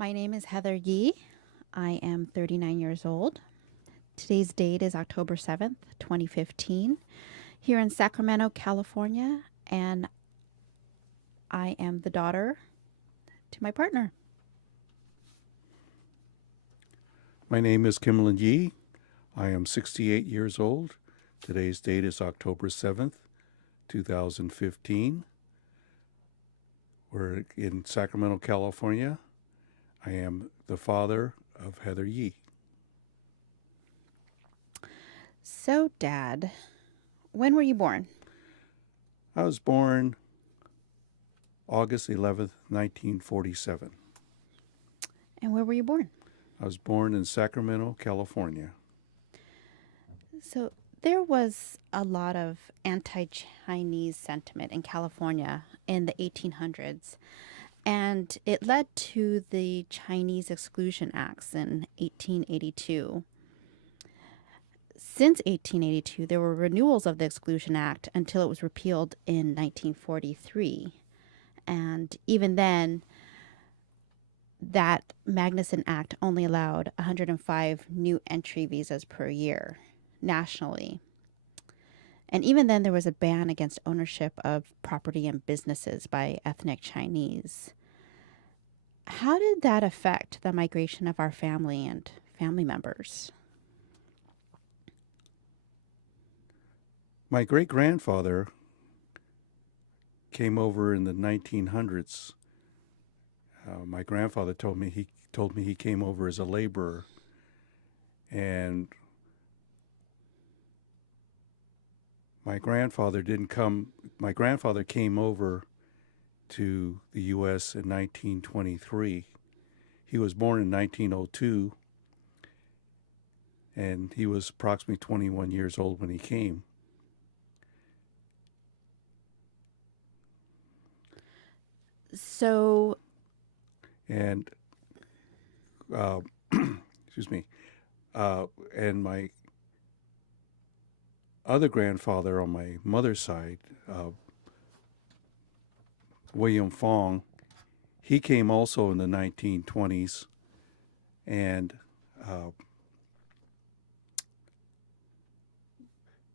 My name is Heather Yee. I am 39 years old. Today's date is October 7th, 2015, here in Sacramento, California, and I am the daughter to my partner. My name is Kimland Yee. I am 68 years old. Today's date is October 7th, 2015. We're in Sacramento, California. I am the father of Heather Yee. So, Dad, when were you born? I was born August 11th, 1947. And where were you born? I was born in Sacramento, California. So, there was a lot of anti Chinese sentiment in California in the 1800s, and it led to the Chinese Exclusion Acts in 1882. Since 1882, there were renewals of the Exclusion Act until it was repealed in 1943. And even then, that Magnuson Act only allowed 105 new entry visas per year nationally. And even then, there was a ban against ownership of property and businesses by ethnic Chinese. How did that affect the migration of our family and family members? My great-grandfather came over in the 1900s. My grandfather told me he came over as a laborer, and my grandfather didn't come. My grandfather came over to the U.S. in 1923. He was born in 1902, and he was approximately 21 years old when he came. So, And excuse me, and my other grandfather on my mother's side, William Fong, he came also in the 1920s, and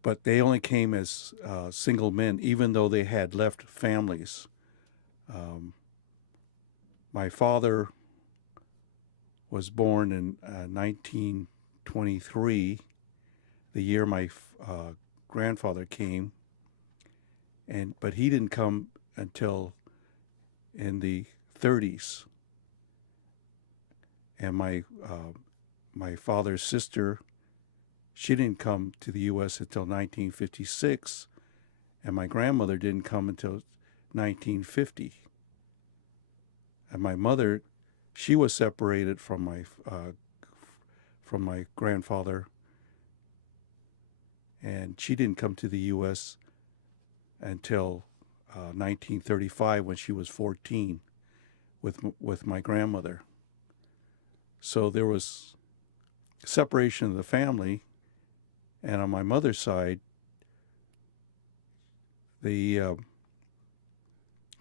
but they only came as single men, even though they had left families. My father was born in 1923, the year my grandfather came, but he didn't come until in the 30s. And my father's sister, she didn't come to the U.S. until 1956, and my grandmother didn't come until 1950. And my mother, she was separated from my grandfather, and she didn't come to the U.S. until 1935 when she was 14 with my grandmother. So there was separation of the family, and on my mother's side,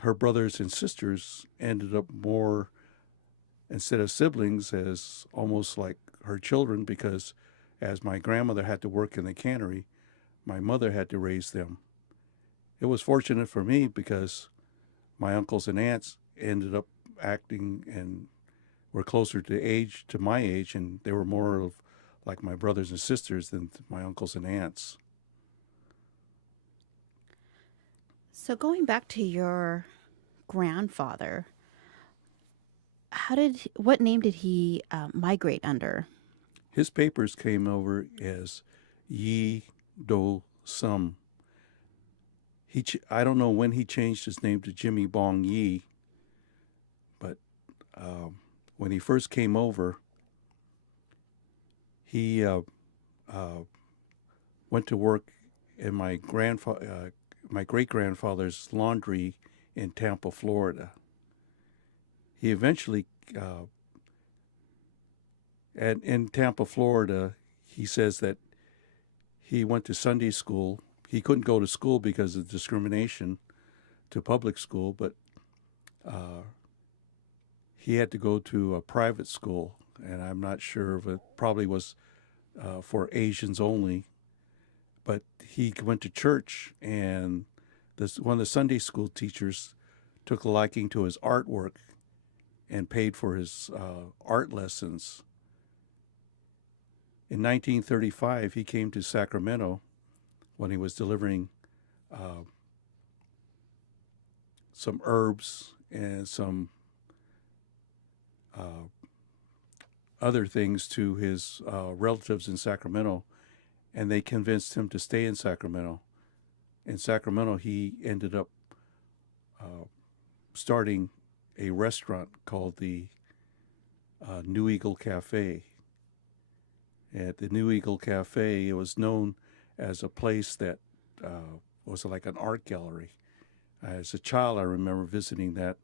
her brothers and sisters ended up more, instead of siblings, as almost like her children, because as my grandmother had to work in the cannery, my mother had to raise them. It was fortunate for me because my uncles and aunts ended up acting and were closer to my age, and they were more of like my brothers and sisters than my uncles and aunts. so going back to your grandfather, what name did he migrate under? His papers came over as Yi Do Sum. I don't know when he changed his name to Jimmy Bong Yee, but when he first came over, he went to work in my great grandfather's laundry in Tampa, Florida. He eventually, and in Tampa, Florida, he says that he went to Sunday school. He couldn't go to school because of discrimination to public school, but he had to go to a private school, and I'm not sure if it probably was for Asians only. But he went to church, and one of the Sunday school teachers took a liking to his artwork and paid for his art lessons. In 1935, he came to Sacramento when he was delivering uh, some herbs and some uh, other things to his relatives in Sacramento, and they convinced him to stay in Sacramento. In Sacramento, he ended up uh, starting a restaurant called the New Eagle Cafe. At the New Eagle Cafe, it was known as a place that was like an art gallery. As a child, I remember visiting that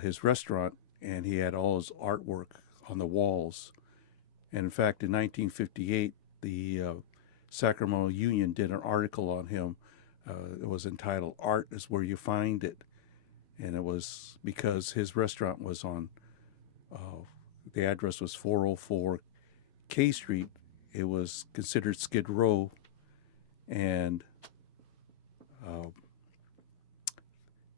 his restaurant, and he had all his artwork on the walls. And in fact, in 1958, the Sacramento Union did an article on him. It was entitled "Art is Where You Find It," and it was because his restaurant was on the address was 404 K Street. It was considered Skid Row, and uh,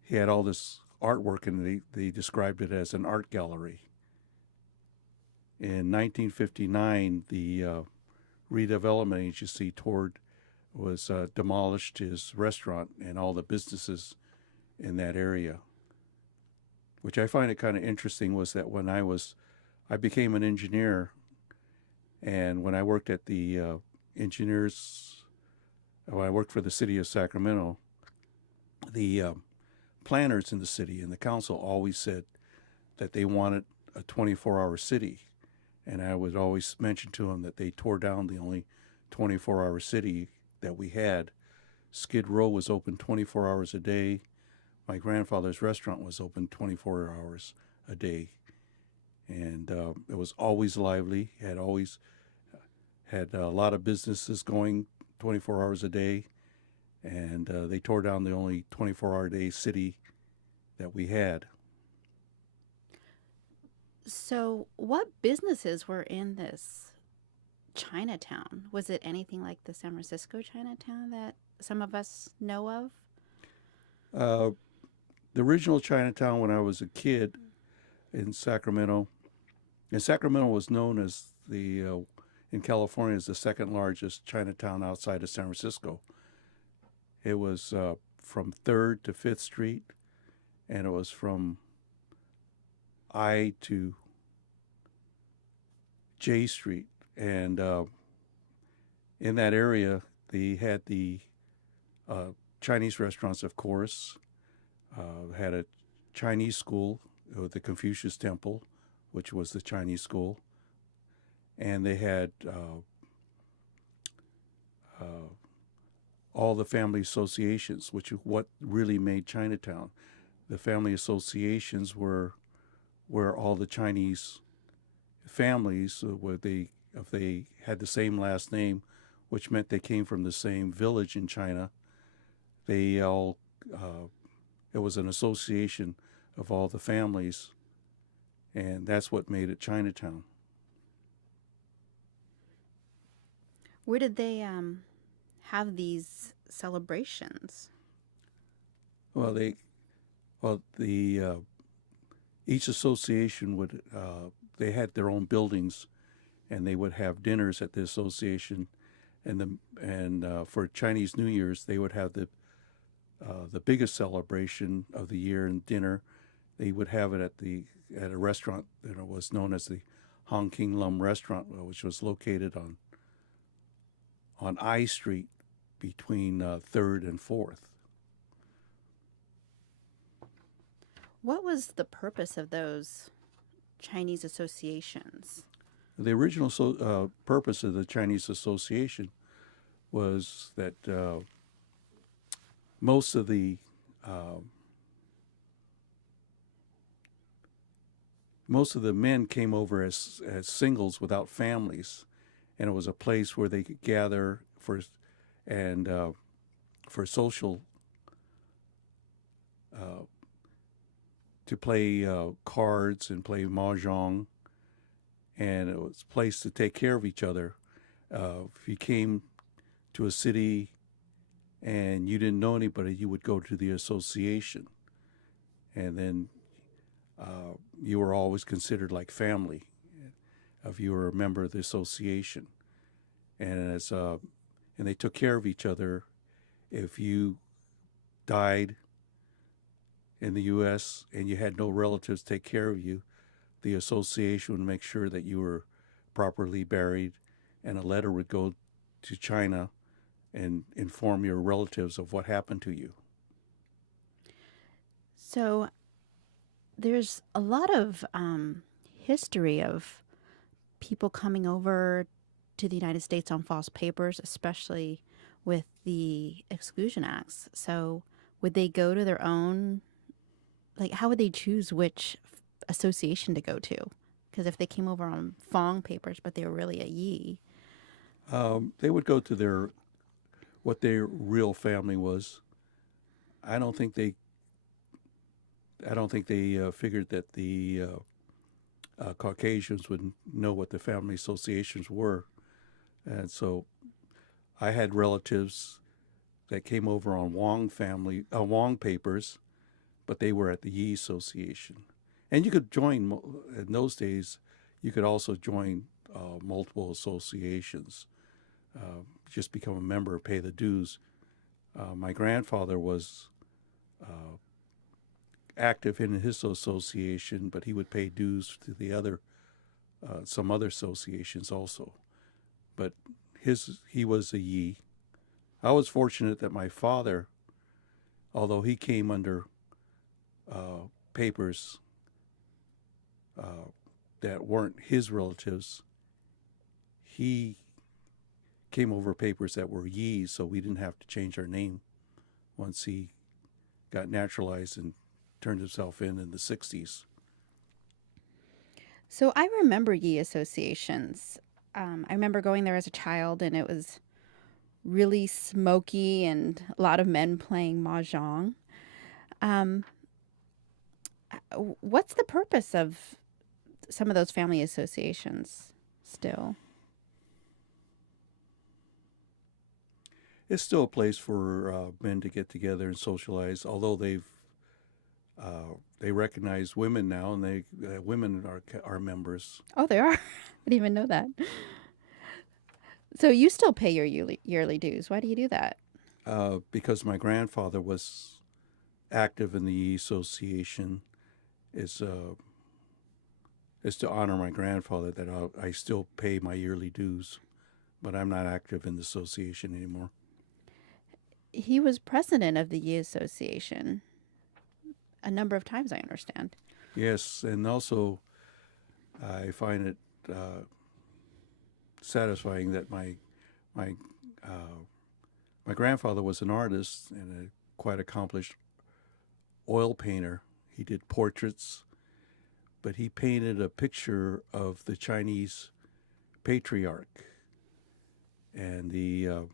he had all this artwork, and they described it as an art gallery. In 1959, the redevelopment agency demolished his restaurant and all the businesses in that area. Which I find it kind of interesting was that I became an engineer, and when I worked at the when I worked for the city of Sacramento, the planners in the city and the council always said that they wanted a 24-hour city. And I would always mention to them that they tore down the only 24-hour city that we had. Skid Row was open 24 hours a day. My grandfather's restaurant was open 24 hours a day. And it was always lively, had a lot of businesses going 24 hours a day. And they tore down the only 24-hour day city that we had. So, what businesses were in this Chinatown? Was it anything like the San Francisco Chinatown that some of us know of? Uh, the original Chinatown, when I was a kid in Sacramento, and Sacramento was known as in California as the second largest Chinatown outside of San Francisco. It was from 3rd to 5th Street, and it was from I to J Street. And in that area, they had the Chinese restaurants, of course, had a Chinese school, the Confucius Temple, which was the Chinese school, and they had all the family associations, which is what really made Chinatown. The family associations were where all the Chinese families, if they had the same last name, which meant they came from the same village in China, they all it was an association of all the families, and that's what made it Chinatown. Where did they have these celebrations? Well, the each association they had their own buildings, and they would have dinners at the association, and for Chinese New Year's they would have the biggest celebration of the year and dinner. They would have it at a restaurant that was known as the Hong King Lum Restaurant, which was located on I Street between 3rd and 4th. What was the purpose of those Chinese associations? The original purpose of the Chinese Association was that most of the men came over as singles without families, and it was a place where they could gather for social to play cards and play mahjong, and it was a place to take care of each other. If you came to a city and you didn't know anybody, you would go to the association, and then you were always considered like family if you were a member of the association. And and they took care of each other. If you died in the U.S. and you had no relatives take care of you, the association would make sure that you were properly buried, and a letter would go to China and inform your relatives of what happened to you. So there's a lot of history of people coming over to the United States on false papers, especially with the Exclusion Acts. So would they go to their own, like, how would they choose which association to go to? Because if they came over on Fong papers, but they were really a Yee. They would go to what their real family was. I don't think they. I don't think they figured that the Caucasians would know what the family associations were, and so I had relatives that came over on Wong papers, but they were at the Yee Association, and you could join in those days. You could also join multiple associations. Just become a member, pay the dues. My grandfather was active in his association, but he would pay dues to some other associations also. But he was a Yee. I was fortunate that my father, although he came under papers that weren't his relatives, he came over papers that were Yee, so we didn't have to change our name once he got naturalized and turned himself in the 60s. So I remember Yee associations. I remember going there as a child, and it was really smoky and a lot of men playing mahjong. Um, what's the purpose of some of those family associations still? It's still a place for men to get together and socialize, although they recognize women now, and women are members. Oh, there are. I didn't even know that. So you still pay your yearly dues. Why do you do that? Because my grandfather was active in the association. It's to honor my grandfather that I still pay my yearly dues, but I'm not active in the association anymore. He was president of the Yee Association a number of times, I understand. Yes, and also I find it satisfying that my my grandfather was an artist and a quite accomplished oil painter. He did portraits, but he painted a picture of the Chinese patriarch, and the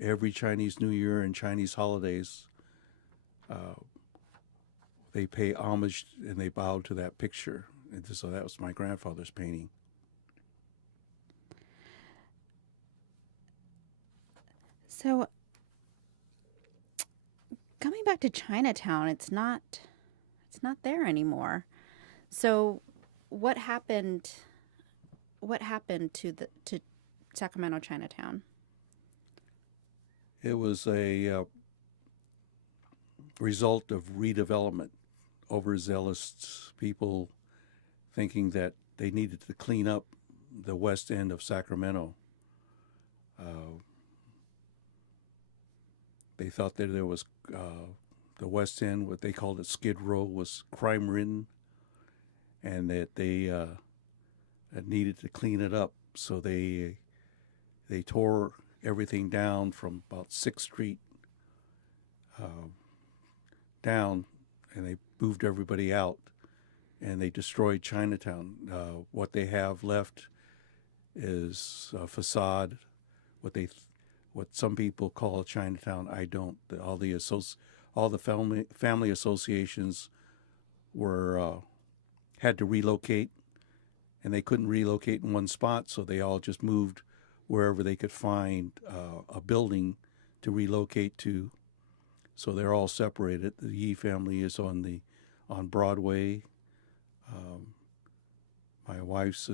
every Chinese New Year and Chinese holidays, they pay homage and they bow to that picture. And so that was my grandfather's painting. So coming back to Chinatown, it's not there anymore. So what happened to Sacramento Chinatown? It was a result of redevelopment. Overzealous people thinking that they needed to clean up the west end of Sacramento. They thought that there was the west end, what they called it Skid Row, was crime ridden, and that they needed to clean it up. So they tore everything down from about 6th Street down, and they moved everybody out, and they destroyed Chinatown. What they have left is a facade. What some people call Chinatown, I don't. All the family associations were had to relocate, and they couldn't relocate in one spot, so they all just moved wherever they could find a building to relocate to. So they're all separated. The Yee family is on Broadway. Um, my wife's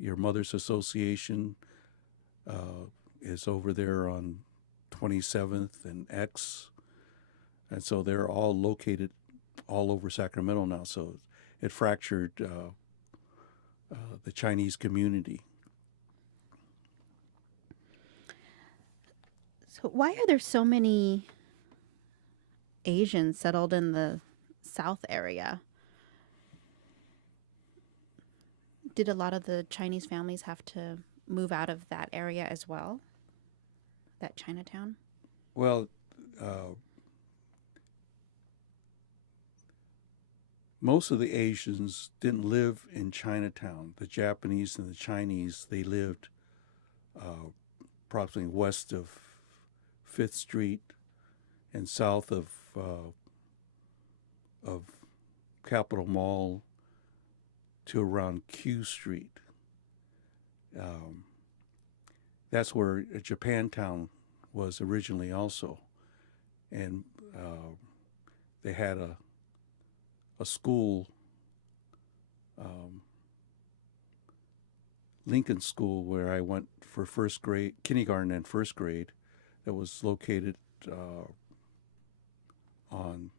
your mother's association is over there on 27th and X, and so they're all located all over Sacramento now. So it fractured the Chinese community. So, why are there so many Asians settled in the South area? Did a lot of the Chinese families have to move out of that area as well? That Chinatown? Well, uh, most of the Asians didn't live in Chinatown. The Japanese and the Chinese, they lived approximately west of Fifth Street and south of Capitol Mall to around Q Street. Um, that's where Japantown was originally also, and they had a school, um, Lincoln School, where I went for first grade, kindergarten, and first grade. That was located on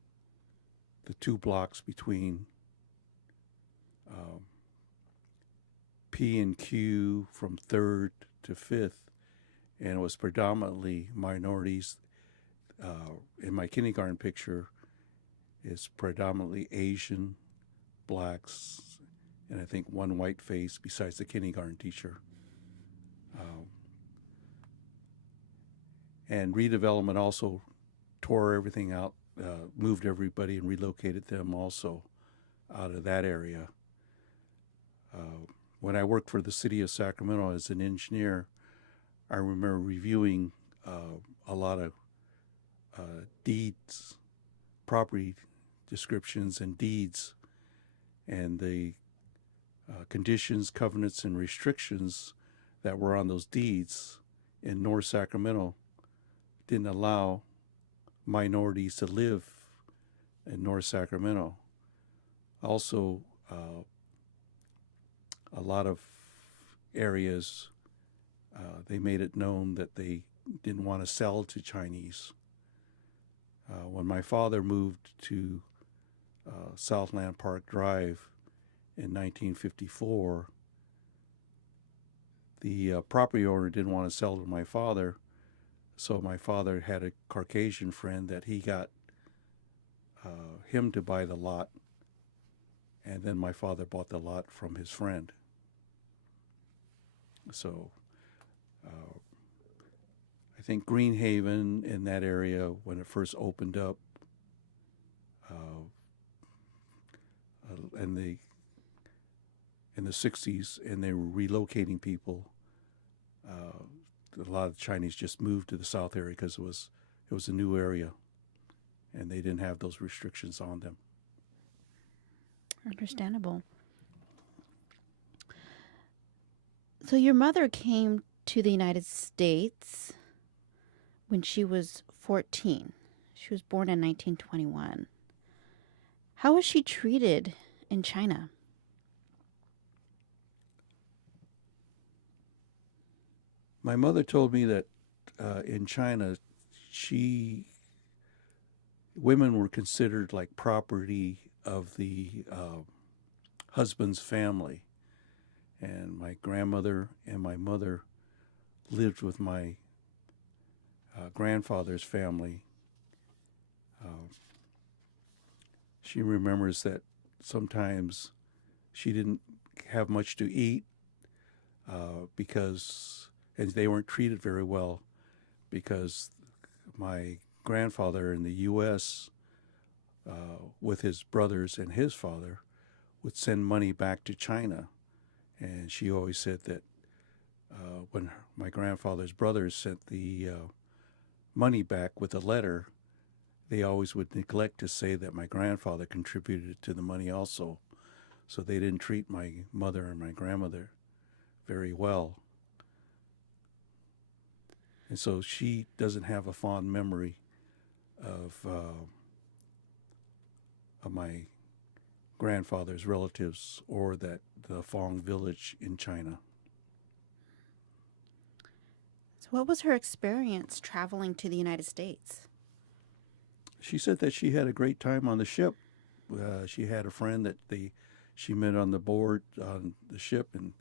the 2 blocks between um, P and Q from 3rd to 5th, and it was predominantly minorities. In my kindergarten picture, it's predominantly Asian, blacks, and I think one white face besides the kindergarten teacher. Um, and redevelopment also tore everything out, moved everybody and relocated them also out of that area. When I worked for the city of Sacramento as an engineer, I remember reviewing a lot of deeds, property descriptions and deeds, and the conditions, covenants, and restrictions that were on those deeds in North Sacramento didn't allow minorities to live in North Sacramento. Also, a lot of areas, they made it known that they didn't want to sell to Chinese. When my father moved to Southland Park Drive in 1954, the property owner didn't want to sell to my father, so my father had a Caucasian friend that he got him to buy the lot, and then my father bought the lot from his friend. So I think Greenhaven in that area, when it first opened up, in the 60s, and they were relocating people. A lot of the Chinese just moved to the South area because it was a new area, and they didn't have those restrictions on them. Understandable. So your mother came to the United States when she was 14. She was born in 1921. How was she treated in China? My mother told me that in China, women were considered like property of the husband's family, and my grandmother and my mother lived with my grandfather's family. She remembers that sometimes she didn't have much to eat and they weren't treated very well because my grandfather in the U.S., with his brothers and his father, would send money back to China. And she always said that when my grandfather's brothers sent the money back with a letter, they always would neglect to say that my grandfather contributed to the money also. So they didn't treat my mother and my grandmother very well. And so she doesn't have a fond memory of my grandfather's relatives or that the Fong village in China. So, what was her experience traveling to the United States? She said that she had a great time on the ship. She had a friend that she met on the board on the ship, and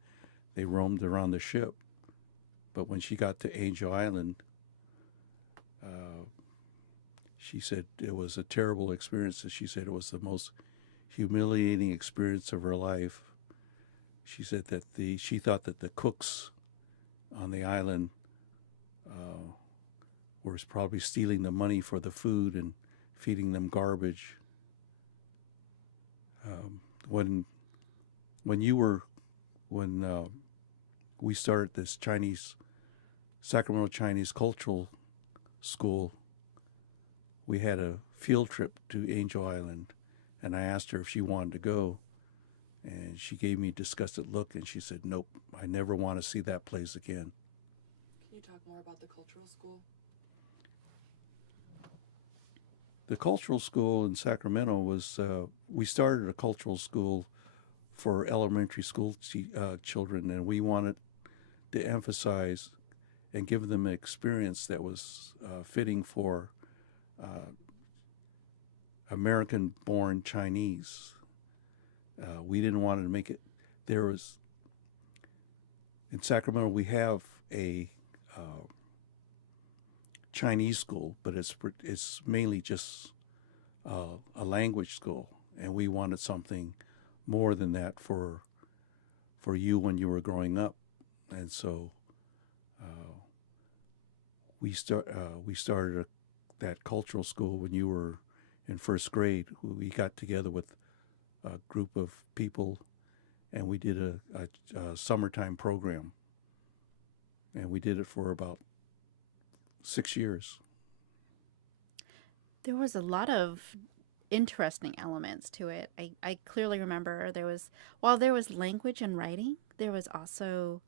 they roamed around the ship. But when she got to Angel Island, she said it was a terrible experience. She said it was the most humiliating experience of her life. She said that she thought that the cooks on the island were probably stealing the money for the food and feeding them garbage. When we started this Sacramento Chinese Cultural School, we had a field trip to Angel Island, and I asked her if she wanted to go, and she gave me a disgusted look, and she said, "Nope, I never want to see that place again." Can you talk more about the cultural school? The cultural school in Sacramento was, we started a cultural school for elementary school children, and we wanted to emphasize and give them an experience that was fitting for American-born Chinese. We didn't want to make it. In Sacramento, we have a Chinese school, but it's mainly just a language school, and we wanted something more than that for you when you were growing up, and so we started that cultural school when you were in first grade. We got together with a group of people, and we did a summertime program, and we did it for about 6 years. There was a lot of interesting elements to it. I clearly remember while there was language and writing, there was also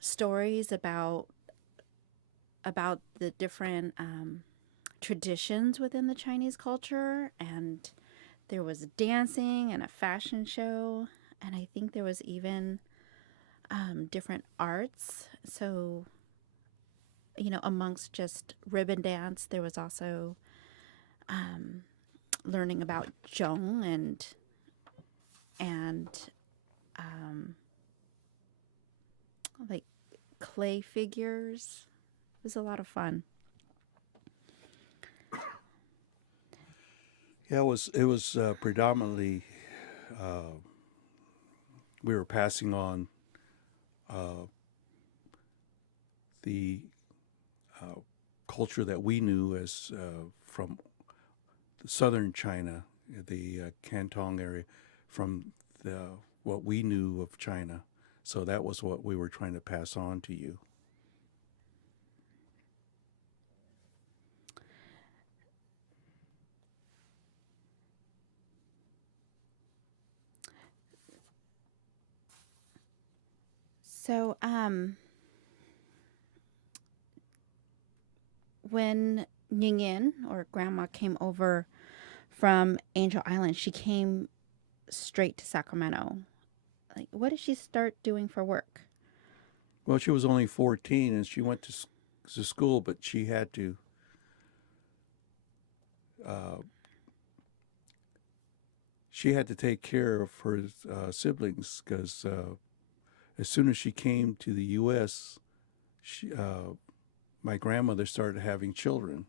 stories about the different traditions within the Chinese culture, and there was dancing and a fashion show, and I think there was even different arts. So, amongst just ribbon dance, there was also learning about zhong and like clay figures. It was a lot of fun. Yeah, it was predominantly we were passing on the culture that we knew as from southern China, the Canton area, from what we knew of China. So that was what we were trying to pass on to you. So, when Yingyin, or Grandma, came over from Angel Island, she came straight to Sacramento. Like, what did she start doing for work? Well, she was only 14 and she went to school, but she had to take care of her siblings because as soon as she came to the U.S., my grandmother started having children,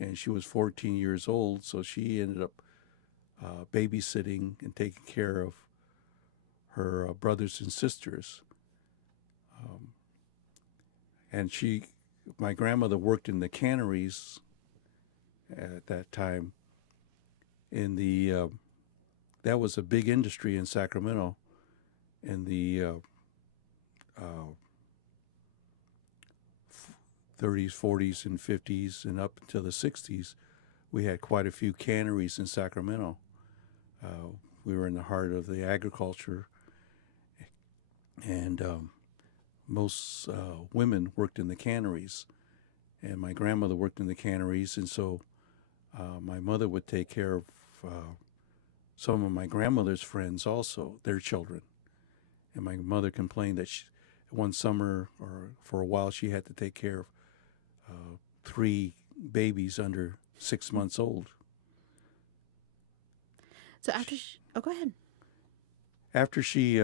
and she was 14 years old, so she ended up babysitting and taking care of her brothers and sisters. And my grandmother worked in the canneries at that time. That was a big industry in Sacramento. In the 30s, 40s, and 50s, and up until the 60s, we had quite a few canneries in Sacramento. We were in the heart of the agriculture, and most women worked in the canneries. And my grandmother worked in the canneries, and so my mother would take care of some of my grandmother's friends also, their children. And my mother complained that one summer or for a while she had to take care of 3 babies under 6 months old. So after oh, go ahead. After she,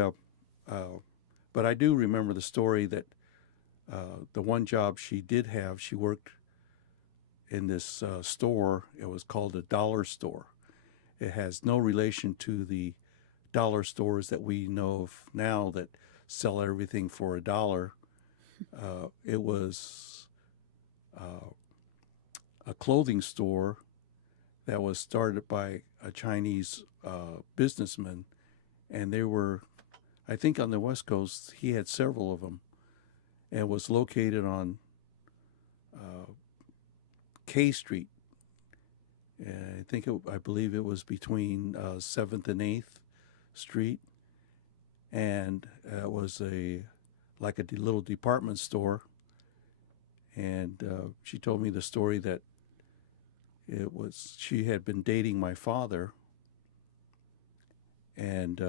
but I do remember the story that the one job she did have, she worked in this store. It was called a dollar store. It has no relation to the dollar stores that we know of now that sell everything for $1. It was a clothing store that was started by a Chinese businessman, and they were, I think on the West Coast, he had several of them, and was located on K Street. I believe it was between 7th and 8th Street, and it was like a little department store. And she told me the story that she had been dating my father, and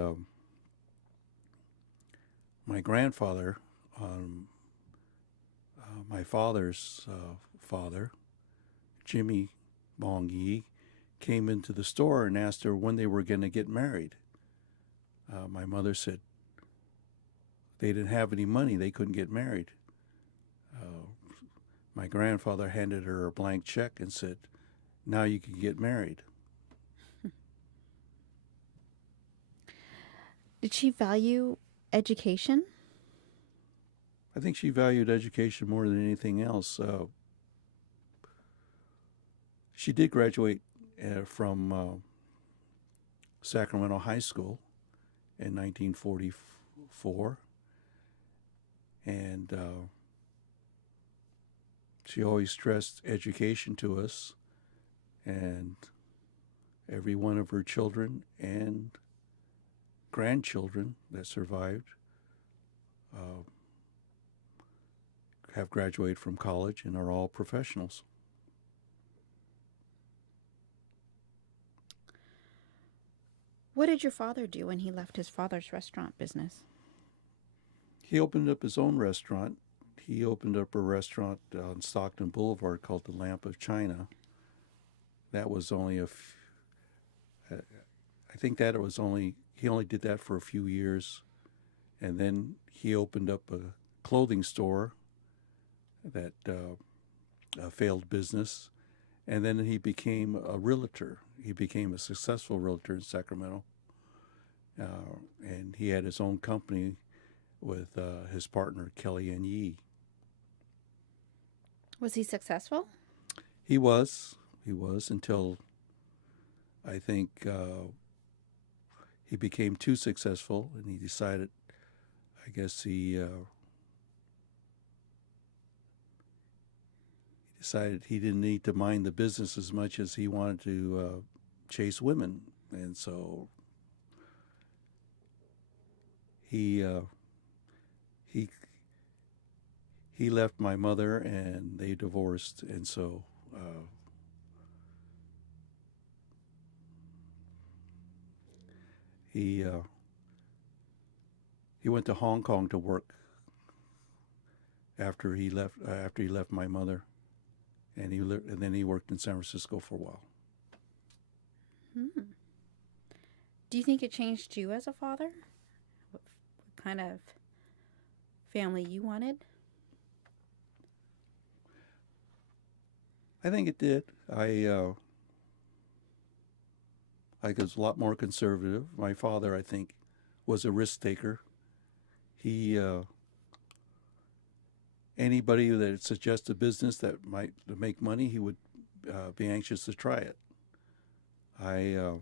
my grandfather, my father's father, Jimmy Bong Yee, came into the store and asked her when they were going to get married. My mother said they didn't have any money, they couldn't get married. My grandfather handed her a blank check and said, "Now you can get married." Did she value education? I think she valued education more than anything else. She did graduate from Sacramento High School in 1944, and she always stressed education to us, and every one of her children and grandchildren that survived have graduated from college and are all professionals. What did your father do when he left his father's restaurant business? He opened up his own restaurant. He opened up a restaurant on Stockton Boulevard called the Lamp of China. That was only I think that it was he only did that for a few years. And then he opened up a clothing store that a failed business. And then he became a realtor. He became a successful realtor in Sacramento. And he had his own company with his partner, Kimland Yee. Was he successful? He was until I think he became too successful, and he decided, I guess he decided he didn't need to mind the business as much as he wanted to chase women, and so he left my mother, and they divorced, and so he went to Hong Kong to work after he left my mother, and and then he worked in San Francisco for a while. Do you think it changed you as a father? What kind of family you wanted? I think it did. I was a lot more conservative. My father, I think, was a risk taker. He anybody that suggests a business that might make money, he would be anxious to try it. I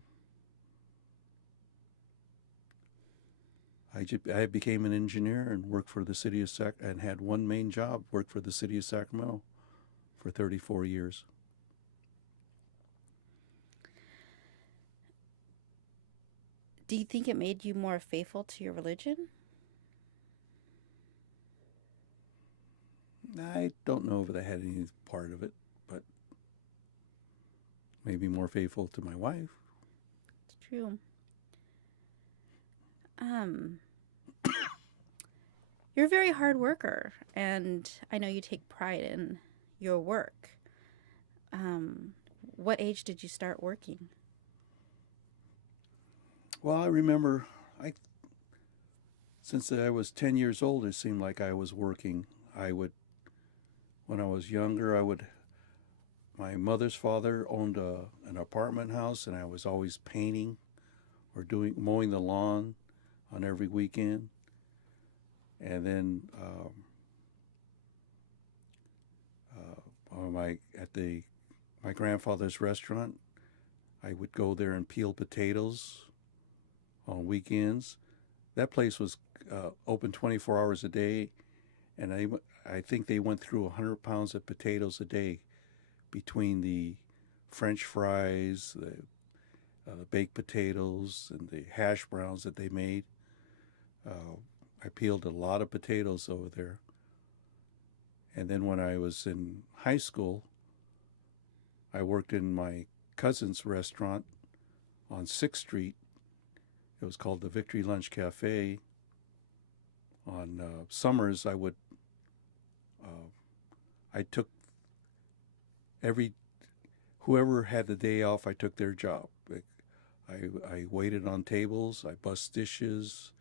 became an engineer and worked for the city of and had one main job, worked for the city of Sacramento for 34 years. Do you think it made you more faithful to your religion? I don't know if I had any part of it, but maybe more faithful to my wife. It's true. You're a very hard worker, and I know you take pride in your work. What age did you start working? Well, I remember since I was 10 years old, it seemed like I was working. When I was younger, my mother's father owned an apartment house, and I was always painting or mowing the lawn on every weekend. And then my grandfather's restaurant, I would go there and peel potatoes on weekends. That place was open 24 hours a day, and I think they went through 100 pounds of potatoes a day between the French fries, the baked potatoes, and the hash browns that they made. I peeled a lot of potatoes over there. And then when I was in high school, I worked in my cousin's restaurant on 6th Street. It was called the Victory Lunch Cafe. On summers, I took whoever had the day off, I took their job. I waited on tables, I bussed dishes,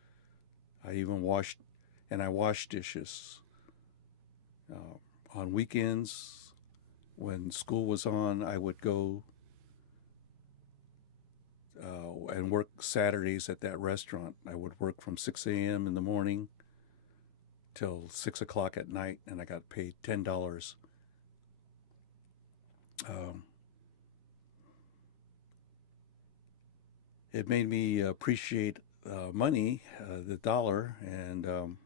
I washed dishes. On weekends, when school was on, I would go and work Saturdays at that restaurant. I would work from 6 a.m. in the morning till 6 o'clock at night, and I got paid $10. It made me appreciate money, the dollar, and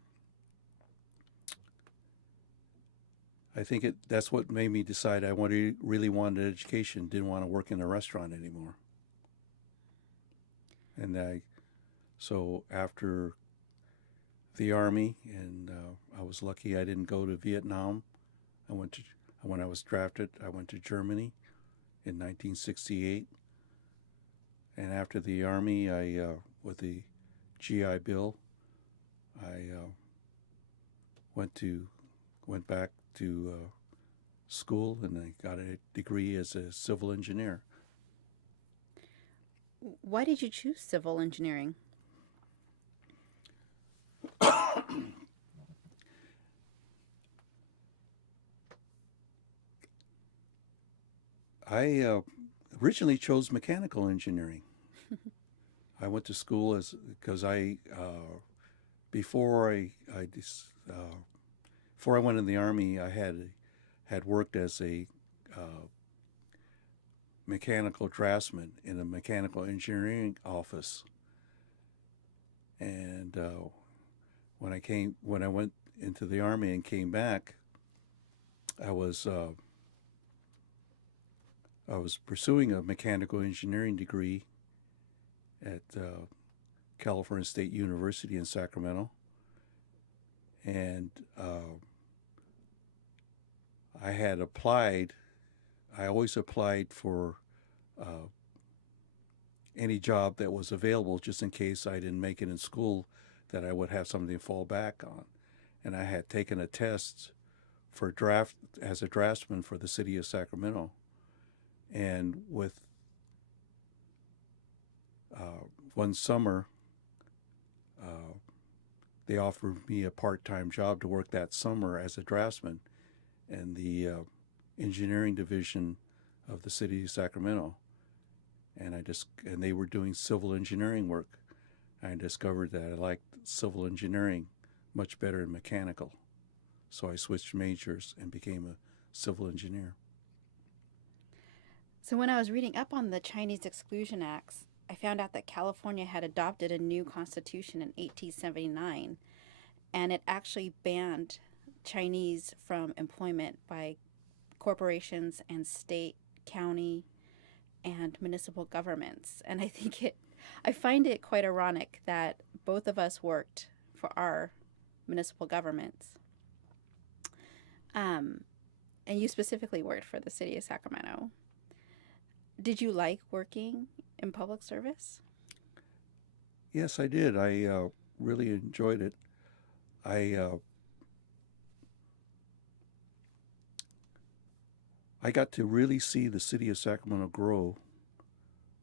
I think that's what made me decide I really wanted education, didn't want to work in a restaurant anymore. And so after the Army, and I was lucky I didn't go to Vietnam. When I was drafted, I went to Germany in 1968. And after the Army, with the GI Bill, I went back to school, and I got a degree as a civil engineer. Why did you choose civil engineering? I originally chose mechanical engineering. I went to school because before before I went in the Army, I had worked as a mechanical draftsman in a mechanical engineering office. And when I went into the Army and came back, I was pursuing a mechanical engineering degree at California State University in Sacramento, and I had applied. I always applied for any job that was available, just in case I didn't make it in school, that I would have something to fall back on. And I had taken a test as a draftsman for the city of Sacramento, and with one summer, they offered me a part-time job to work that summer as a draftsman in the engineering division of the city of Sacramento, and they were doing civil engineering work. I discovered that I liked civil engineering much better than mechanical, so I switched majors and became a civil engineer. So when I was reading up on the Chinese Exclusion Acts, I found out that California had adopted a new constitution in 1879, and it actually banned Chinese from employment by corporations and state, county, and municipal governments. And I find it quite ironic that both of us worked for our municipal governments. And you specifically worked for the city of Sacramento. Did you like working in public service? Yes, I did. I really enjoyed it. I I got to really see the city of Sacramento grow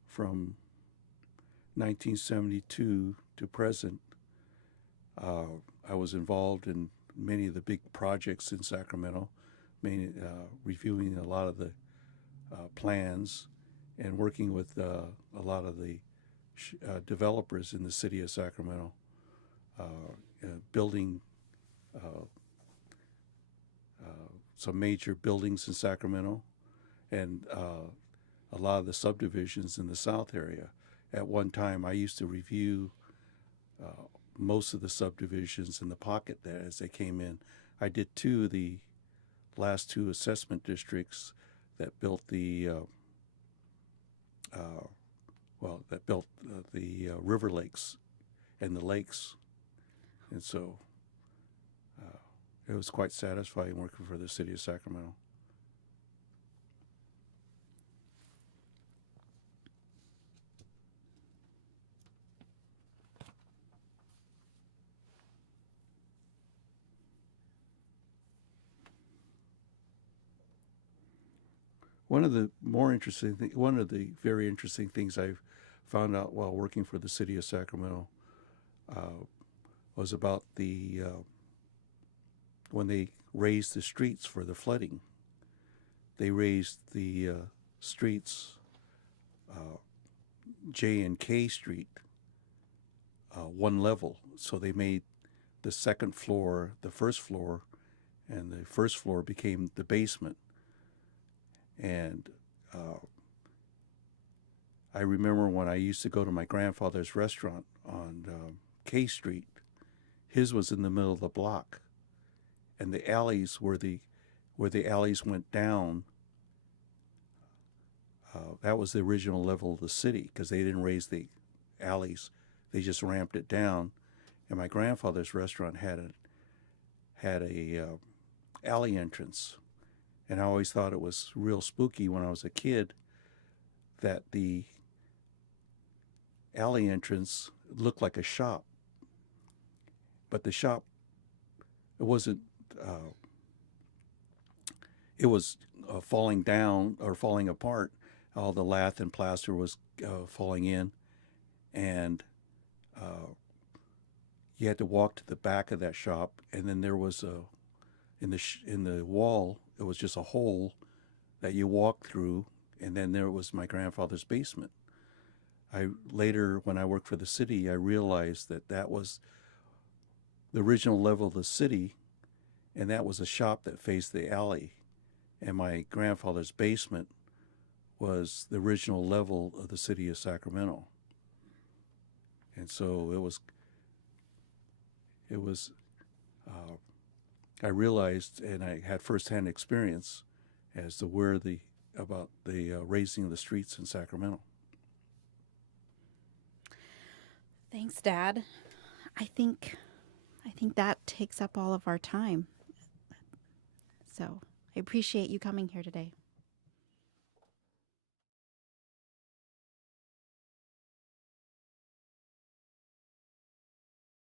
from 1972 to present. I was involved in many of the big projects in Sacramento, reviewing a lot of the plans and working with a lot of the developers in the city of Sacramento, building uh, some major buildings in Sacramento and a lot of the subdivisions in the South area. At one time, I used to review most of the subdivisions in the pocket there as they came in. I did the last two assessment districts that built the river lakes and the lakes, and so it was quite satisfying working for the city of Sacramento. One of the very interesting things I've found out while working for the city of Sacramento was about when they raised the streets for the flooding. They raised the streets, J and K Street, one level. So they made the second floor the first floor, and the first floor became the basement. And I remember when I used to go to my grandfather's restaurant on K Street, his was in the middle of the block, and the alleys where the alleys went down. That was the original level of the city because they didn't raise the alleys; they just ramped it down. And my grandfather's restaurant had a alley entrance, and I always thought it was real spooky when I was a kid that the alley entrance looked like a shop, but the shop, it wasn't. It was falling down or falling apart. All the lath and plaster was falling in, and you had to walk to the back of that shop, and then there was in the wall. It was just a hole that you walked through, and then there was my grandfather's basement. Later, when I worked for the city, I realized that was the original level of the city, and that was a shop that faced the alley, and my grandfather's basement was the original level of the city of Sacramento. And so I realized, and I had firsthand experience as to about the raising of the streets in Sacramento. Thanks, Dad. I think that takes up all of our time. So I appreciate you coming here today.